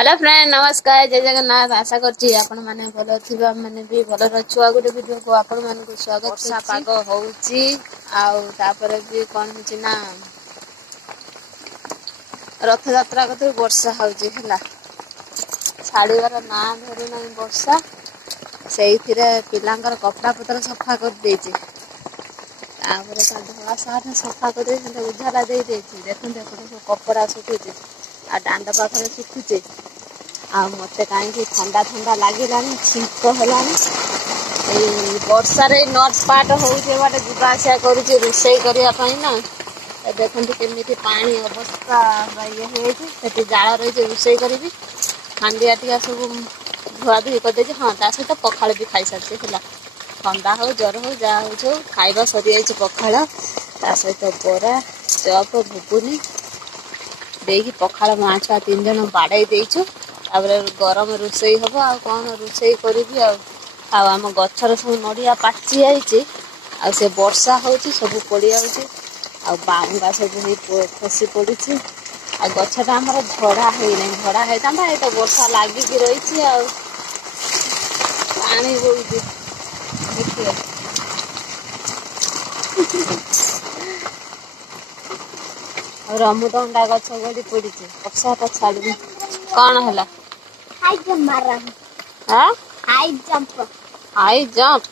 Hello friend नमस्कार जय जगन्नाथ आशा करछि आपण माने भलो थिबा माने भी भलो रछु आ गुटे वीडियो को आपण माने को स्वागत वर्षा पाग होउची आउ तापर भी कोन होची ना रथ यात्रा कते वर्षा होउची हला छाड़ीवार ना धरु नै वर्षा सेइथिरे पिलांकर कपड़ा पत्र सफा कर देछि तापर ता धोला साथ सफा कर दे उजाला दे देछि देखन देखो कपड़ा सुखुची आ दांड पाखरे सुखुचे आ मते कहीं ठंडा ठंडा लगिलानी छींक हलानी वर्षा रे नट पाट होउचे बाटे जीवा आशा करूचे रोषेई करिया पई ना देखंतु केमिति पानी अवस्था ये हेछि सेति जाळ रहिचे रोषेई करबी हांडिया टिया सब धुआ धुई कर देछि हां ता सहित पखाळ भी खाई सकते हला ठंडा हो जर हो जा हो खाइबा सरी आइछ पखाळ ता सहित बोरा चप भुकुनी देगी पखाळ माछा 3 जण बाडै देइछु तापर गरम रोषेई हबो आ कोन रोषेई करबी आ हम गछर सब नडिया पाची आइछि आ से वर्षा होछि सब पड़ी आउछि आ बांगा सब ही खसी पड़िछि आ गछटा हमर झड़ा हेइ नै झड़ा हे तांबा ए तो वर्षा लागि कि रहिछि आ पानी होउछि देखिए और अमृतभंडा गछ गड़ी पड़ी वर्षा तो छाड़ी कौन है हाई जंप मारा हां हाई जंप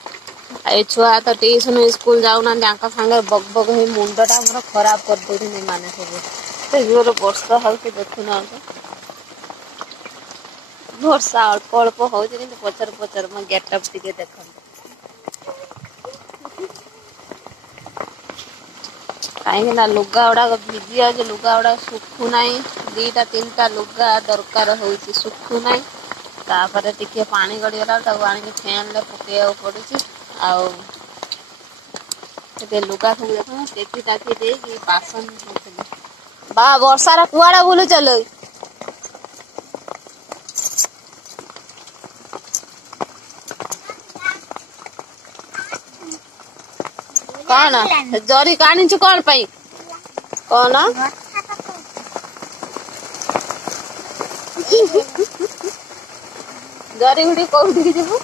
ए छुआ तो ट्यूशन स्कूल जाऊ ना जाका संगे बग बग हे मुंडटा हमर खराब कर देथि नै माने सब ते जोर वर्षा हो के देखु ना वर्षा अल्प अल्प हो जे किंतु पचर पचर म गेटअप टिके देखन कहीं ना लुगा उड़ा भिजी आज लुगा उड़ा सुखु नाई दीटा तीनटा लुगा दरकार होउची सुखु नाई तापर टिके पानी गड़ी गला त आनी के फैन ले पकेया पड़ुची आउ ते लुगा सब देखो टेकी टाकी दे कि बासन होतले बा वर्षा रा कुआडा बुलु चलो कौन जरी कानी छु कौन पई कौन जरी गुडी कोउठी कि जेबू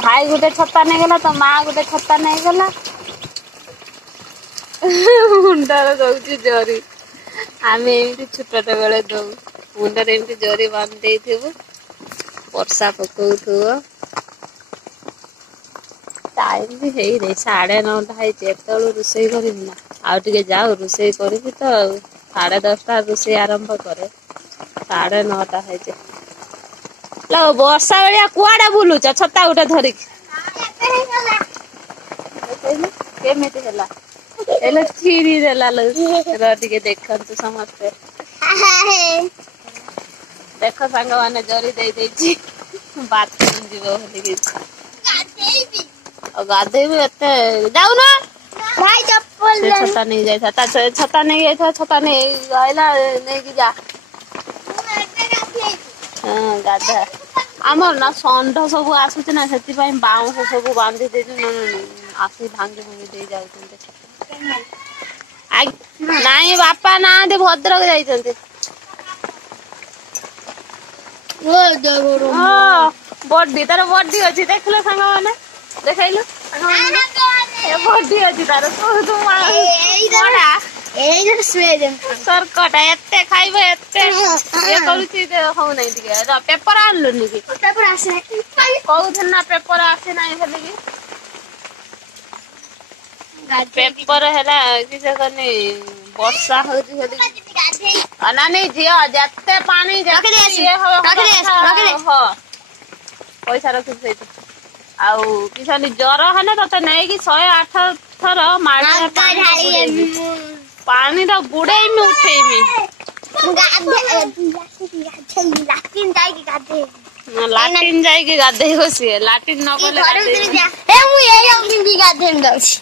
भाई गुटे छत्ता नै गेला तो मां गुटे छत्ता नै गेला मुंडार दउची जरी आमे एमती छुटटे बेले दउ मुंडार एमती जरी बांध देई थेबू वर्षा पकौथुओ टाइम भी है रे 9:30 है जेतळु रोषेई करिम ना आ टिके जाऊ रोषेई करबी तो 10:30 रोषेई आरंभ करे 9:30 है जे लो वर्षा बेलिया कुआडा बुलु छत्ता उठे धरि केमिति होला एले थीरी देला लो र टिके देखन तो समझते देखो संग माने जरी देई देछि बाथरूम जीवो होली और गाधे भी एते जाऊ ना भाई चप्पल छत्ता नहीं जाय था छत्ता नहीं गया था छत्ता नहीं आइला नहीं कि जा हां गाधा हमर ना संड सब आसुच ना सेति पई बाउंस सब बांधी दे आसी भांगे भांगे दे जाउते आ नाही बापा ना दे भद्रक जाइतंते ओ जरूर हां बॉडी तार बॉडी अछि देखलो संग माने देखाइलो ए बॉडी अछि तार तो माडा ए स्वेद सरकट एते खाइबे एते ये करूची दे हो नै दिके पेपर आनलो निकी पेपर आसे कहू थना पेपर आसे नै भेले की पेपर हैला कि से कने वर्षा होजी होली अना नै जिया जत्ते पानी ये हो हो पैसा रखि से आउ किसानी जर हने तते नै कि 108 थर माडी पानी तो बुड़े में उठे में लाटिन जाई के गाधे होसी लाटिन न गले ए मु ए पिंदी गाधे में दउछि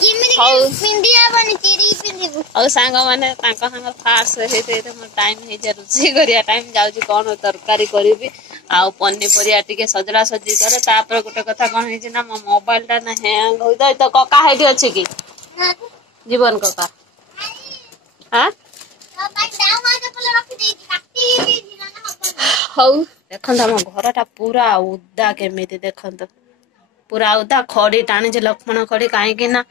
किमिति पिंदी आबनी चिरी पिंदी और सांग माने तांका संग फास हेते हम टाइम हे जरूसी करिया टाइम जाउची कोन तरकारी करबी आ पन्नी परिया टिके सजला सजी करे तापर गोटे कथा कोन हे ना मो मोबाइल ता ना हैंग होई तो कका हेटी अछि की जीवन कका हां तो भाई डाउ माजे पले रखि देई ହଉ ଦେଖନ୍ତୁ ଆମ ଘରଟା ପୁରା ଓଦା କେମିତି ଦେଖନ୍ତୁ ପୁରା ଓଦା ଖଡି ଟାଣିଛି ଲକ୍ଷ୍ମଣ ଖଡି କାହିଁକି ନା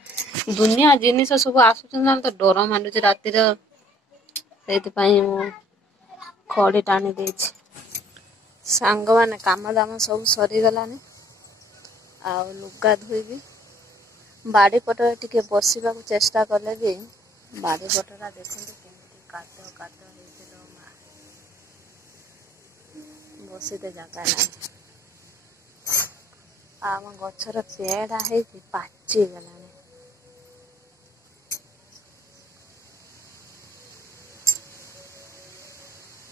ଦୁନିଆ ଜିନିଷ ସବୁ ଆସୁଛନ୍ତି ନା ତ ଡର ମାନୁଛି ରାତିର ସେଇଥିପାଇଁ ମୁଁ ଖଡି ଟାଣି ଦେଇଛି। ସାଙ୍ଗମାନେ କାମ ଦାମ ସବୁ ସରିଗଲାଣି ଆଉ ଲୁଗା ଧୋଇବି। ବାଡ଼ି ପଟରେ ଟିକେ ବସିବାକୁ ଚେଷ୍ଟା କଲେ ବି ବାଡ଼ି ପଟଟା ଦେଖନ୍ତୁ କେମିତି କାଦ କାଦ ହେଇଥିଲ ମା ବସିତେ ଜାଗା ନାହିଁ। ଆମ ଗଛର ପେଡା ହେଇକି ପାଚିଗଲାଣି।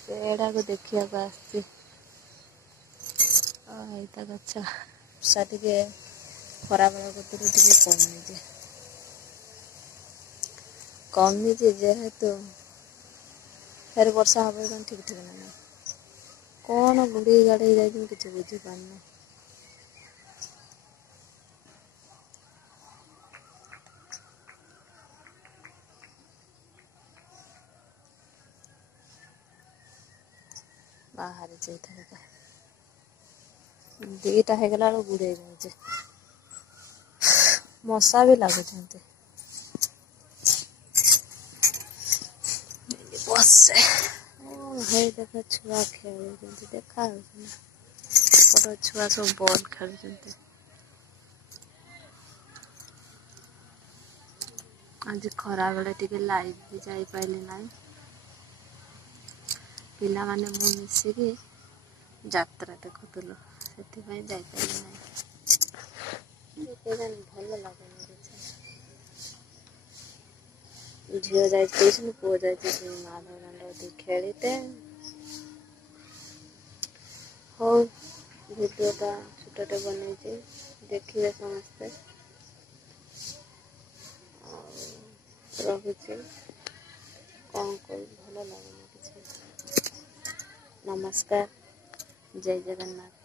ପେଡାକୁ ଦେଖିବାକୁ ଆସିଛି। ଏଇଟା ଗଛ ବର୍ଷା ଟିକେ ଖରାବେଳ କତିରୁ ଟିକେ କମିଛି ଯେହେତୁ ଫେର ବର୍ଷା ହବ କଣ ଠିକ ଠିକଣା ନାହିଁ। କଣ ଗୁଡେଇ ଗାଡେଇ ଯାଇଛି ମୁଁ କିଛି ବୁଝିପାରୁନି। ବାହାରେ ଯାଇଥାଏ ଦିଟା ହେଇଗଲା ବେଳକୁ ଗୁଡେଇ ଯାଉଛି। ମଶା ବି ଲାଗୁଛନ୍ତି। ବସେ ହେଇ ଦେଖ ଛୁଆ ଖେଳୁଛନ୍ତି ଦେଖା ହଉଛି ନା ବଡ ଛୁଆ ସବୁ ବଲ ଖେଳୁଛନ୍ତି। ଆଜି ଖରା ବେଳେ ଟିକେ ଲାଇଭ ବି ଯାଇପାରିଲି ନାହିଁ। ପିଲାମାନେ ମୁଁ ମିଶିକି ଯାତ୍ରା ଦେଖୁଥିଲୁ ସେଥିପାଇଁ ଯାଇପାରିଲି ନାହିଁ। କେଜାଣି ଭଲ ଲାଗୁନି କିଛି। ଝିଅ ଯାଇଛି ଟିଉସନ ପୁଅ ଯାଇଛି ମାଧବ ଦାଣ୍ଡ ଖେଳିତେ। ହଉ ଭିଡ଼ିଓଟା ଛୋଟଟେ ବନେଇଛି ଦେଖିବେ ସମସ୍ତେ। ଆଉ ରହୁଛି କ'ଣ କରିବି ଭଲ ଲାଗୁନି କିଛି। ନମସ୍କାର ଜୟ ଜଗନ୍ନାଥ।